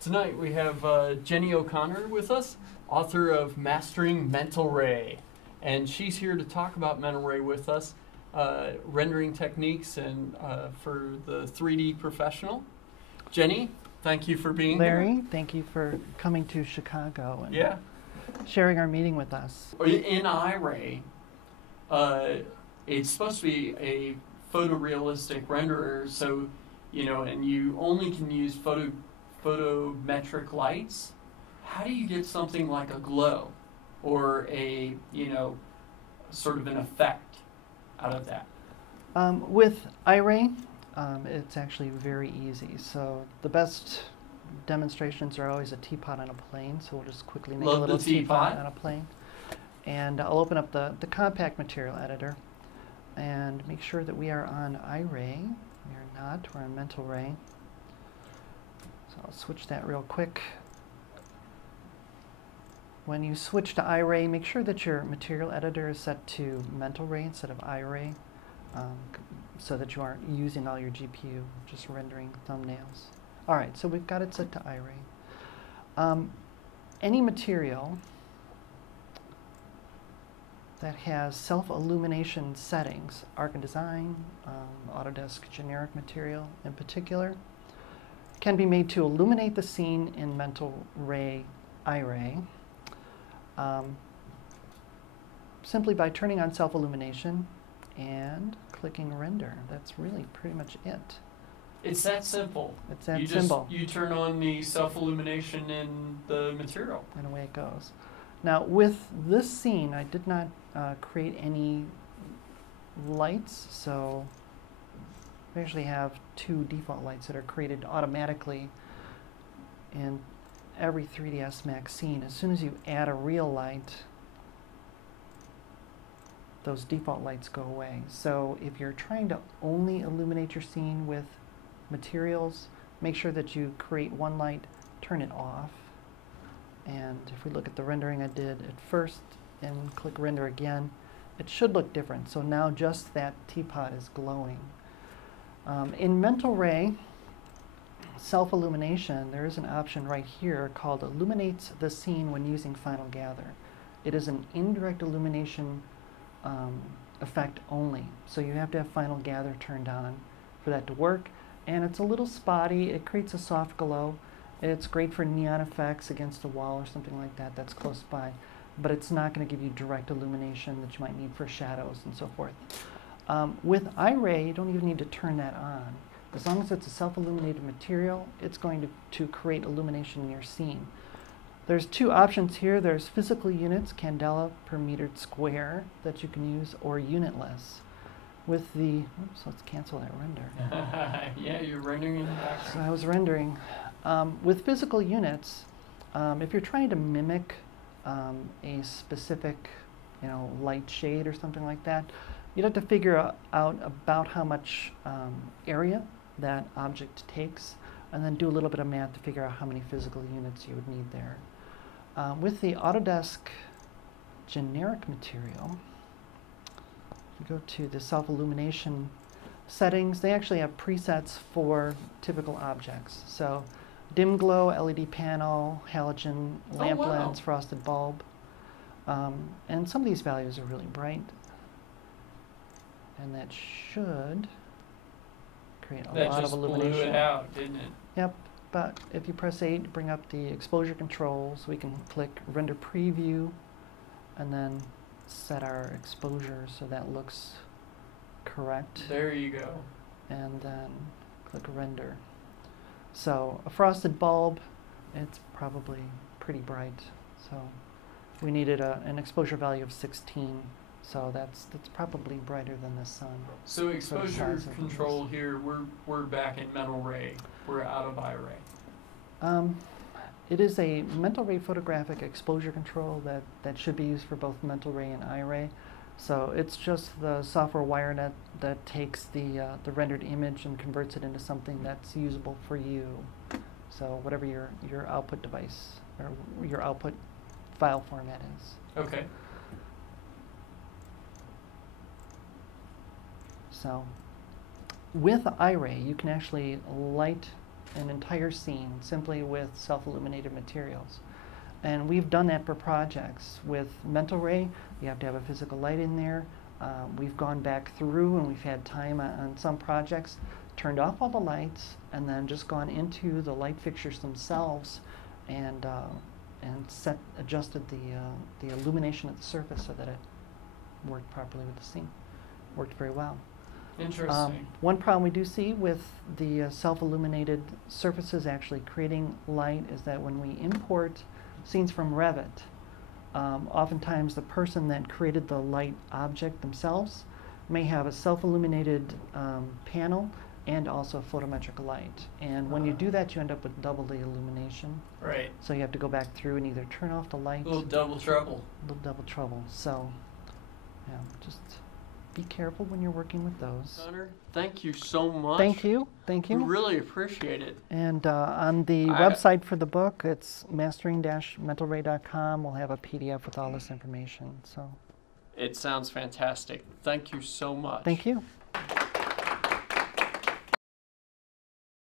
Tonight we have Jenni O'Connor with us, author of Mastering Mental Ray. And she's here to talk about mental ray with us, rendering techniques and for the 3D professional. Jenni, thank you for being here. Larry, thank you for coming to Chicago and Yeah. sharing our meeting with us. In iRay, it's supposed to be a photorealistic renderer, so, and you only can use photometric lights. How do you get something like a glow or a, sort of an effect out of that? With iRay, it's actually very easy. So the best demonstrations are always a teapot on a plane. So we'll just quickly make a little teapot on a plane. And I'll open up the compact material editor and make sure that we are on iRay. We are not, we're on mental ray. So I'll switch that real quick. When you switch to iRay, make sure that your material editor is set to mental ray instead of iRay, so that you aren't using all your GPU, just rendering thumbnails. All right, so we've got it set to iRay. Any material that has self-illumination settings, Arc and Design, Autodesk generic material in particular, can be made to illuminate the scene in mental ray iRay. Simply by turning on self-illumination and clicking render. That's really pretty much it. It's that simple. It's that simple. You turn on the self-illumination in the material. And away it goes. Now with this scene, I did not create any lights, so we actually have 2 default lights that are created automatically in every 3ds Max scene. As soon as you add a real light, those default lights go away. So if you're trying to only illuminate your scene with materials, make sure that you create one light, turn it off. And if we look at the rendering I did at first and click render again, it should look different. So now just that teapot is glowing. In mental ray self-illumination, there is an option right here called Illuminates the Scene when using Final Gather. It is an indirect illumination effect only. So you have to have Final Gather turned on for that to work. And it's a little spotty. It creates a soft glow. It's great for neon effects against a wall or something like that that's close by. But it's not going to give you direct illumination that you might need for shadows and so forth. With iRay, you don't even need to turn that on. As long as it's a self-illuminated material, it's going to create illumination in your scene. There's 2 options here. There's physical units, candela per metered square, that you can use, or unitless. With the, oops, let's cancel that render. Yeah, you're rendering in the background. So I was rendering. With physical units, if you're trying to mimic a specific, light shade or something like that, you'd have to figure out about how much area that object takes, and then do a little bit of math to figure out how many physical units you would need there. With the Autodesk generic material, if you go to the self-illumination settings, they actually have presets for typical objects. So dim glow, LED panel, halogen, lamp lens, frosted bulb. And some of these values are really bright. And that should create a lot of illumination. That just blew it out, didn't it? Yep, but if you press 8 to bring up the exposure controls, we can click render preview and then set our exposure so that looks correct. There you go. And then click render. So a frosted bulb, it's probably pretty bright. So we needed an exposure value of 16. So that's probably brighter than the sun. So exposure control here, we're back in mental ray. We're out of iRay. It is a mental ray photographic exposure control that should be used for both mental ray and iRay. So it's just the software wirenet that takes the rendered image and converts it into something that's usable for you. So whatever your output device or your output file format is. Okay. So with iRay, you can actually light an entire scene simply with self-illuminated materials. And we've done that for projects. With mental ray, you have to have a physical light in there. We've gone back through and we've had time on some projects, turned off all the lights, and then just gone into the light fixtures themselves and adjusted the illumination of the surface so that it worked properly with the scene. Worked very well. Interesting. One problem we do see with the self-illuminated surfaces actually creating light is that when we import scenes from Revit, oftentimes the person that created the light object themselves may have a self-illuminated panel and also photometric light. And when you do that, you end up with double the illumination. Right. So you have to go back through and either turn off the light. A little double trouble. A little double trouble. So, yeah, just be careful when you're working with those. Connor, thank you so much. Thank you. Thank you. We really appreciate it. And on the website for the book, it's mastering-mentalray.com. We'll have a PDF with all this information. So it sounds fantastic. Thank you so much. thank you.